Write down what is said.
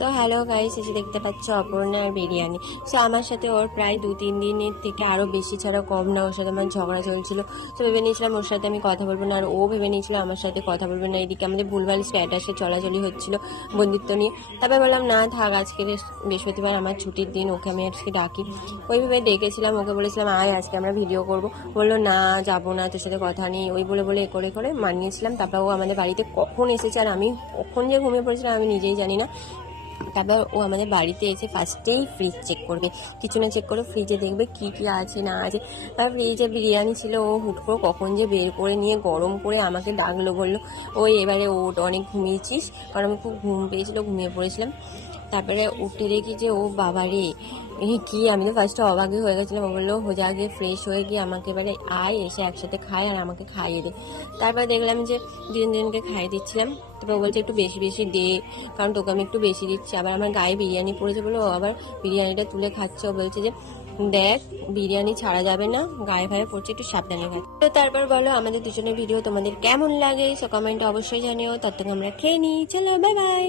So hello guys, এসে দেখতে পাচ্ছ অপর্ণার বিরিয়ানি। সো আমার সাথে ওর প্রায় 2-3 দিনের থেকে আরও বেশি ছাড়া কম না, ওর সাথে আমার ঝগড়া চলছিল। তো ভেবে নিয়েছিলাম ওর সাথে আমি কথা বলবো না, আর ও ভেবে নিয়েছিল আমার সাথে কথা বলবে না। এদিকে আমাদের ভুলভাল স্ট্যাটাসে চলাচলি হচ্ছিল বন্ধুত্ব নিয়ে। তারপর বললাম না থাক, আজকে বৃহস্পতিবার আমার ছুটির দিন, ওকে আমি আজকে ডাকি। ওইভাবে ডেকেছিলাম, ওকে বলেছিলাম আয় আজকে আমরা ভিডিও করবো। বললো না যাবো না, তোর সাথে কথা নেই, ওই বলে বলে করে করে মানিয়েছিলাম। তারপর ও আমাদের বাড়িতে কখন এসেছে আর আমি কখন যে ঘুমিয়ে পড়েছিলাম আমি নিজেই জানি না। তারপর ও আমাদের বাড়িতে এসে ফার্স্টেই ফ্রিজ চেক করবে, কিচেনে চেক করে ফ্রিজে দেখবে কি কি আছে না আছে। তারপর ফ্রিজে বিরিয়ানি ছিল, ও হুট করে কখন যে বের করে নিয়ে গরম করে আমাকে ডাকলো, বললো ওই এবারে ওট, অনেক ঘুমিয়েছিস, কারণ আমি খুব ঘুম পেয়েছিল, ঘুমিয়ে পড়েছিলাম। তারপরে উঠে দেখি যে ও বাবারে কি, আমি তো ফার্স্টে অবাকই হয়ে গেছিলাম। ও বললো হোজা গিয়ে ফ্রেশ হয়ে গিয়ে আমাকে এবারে আয়, এসে একসাথে খাই আর আমাকে খাইয়ে দে। তারপরে দেখলাম যে দুজনকে খাইয়ে দিচ্ছিলাম। তারপর বলছে একটু বেশি বেশি দে, কারণ তোকে আমি একটু বেশি দিচ্ছি। আবার আমার গায়ে বিরিয়ানি পড়েছে বলে ও আবার বিরিয়ানিটা তুলে খাচ্ছে। ও বলছে যে দেখ বিরিয়ানি ছাড়া যাবে না, গায়ে ভায়ে পড়ছে, একটু সাবধানে খাচ্ছে। তো তারপর বলো আমাদের দুজনের ভিডিও তোমাদের কেমন লাগে, সো কমেন্টে অবশ্যই জানিও। ততক্ষণ আমরা খেয়ে নিই, চলো বাই বাই।